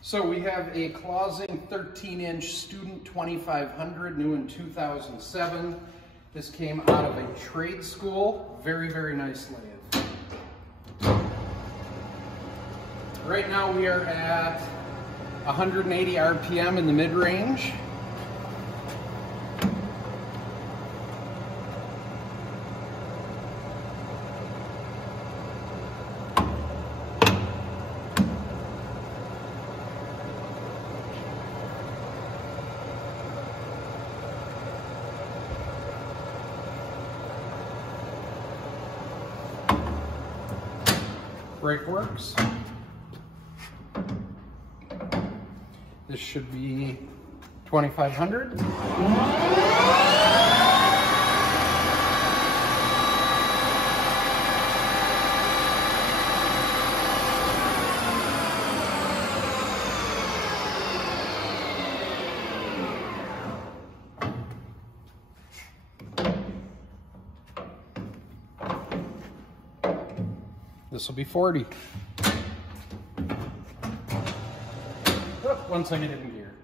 So we have a Clausing 13-inch Student 2500, new in 2007. This came out of a trade school. Very, very nice lathe. Right now we are at 180 RPM in the mid-range. Brake works. This should be 2500. This will be 40. Oh, once I get it in gear.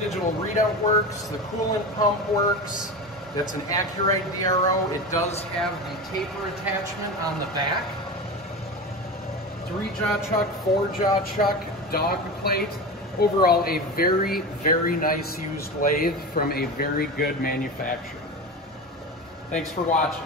Digital readout works, the coolant pump works. That's an Accurite DRO. It does have the taper attachment on the back. 3-jaw chuck, 4-jaw chuck, dog plate. Overall, a very, very nice used lathe from a very good manufacturer. Thanks for watching.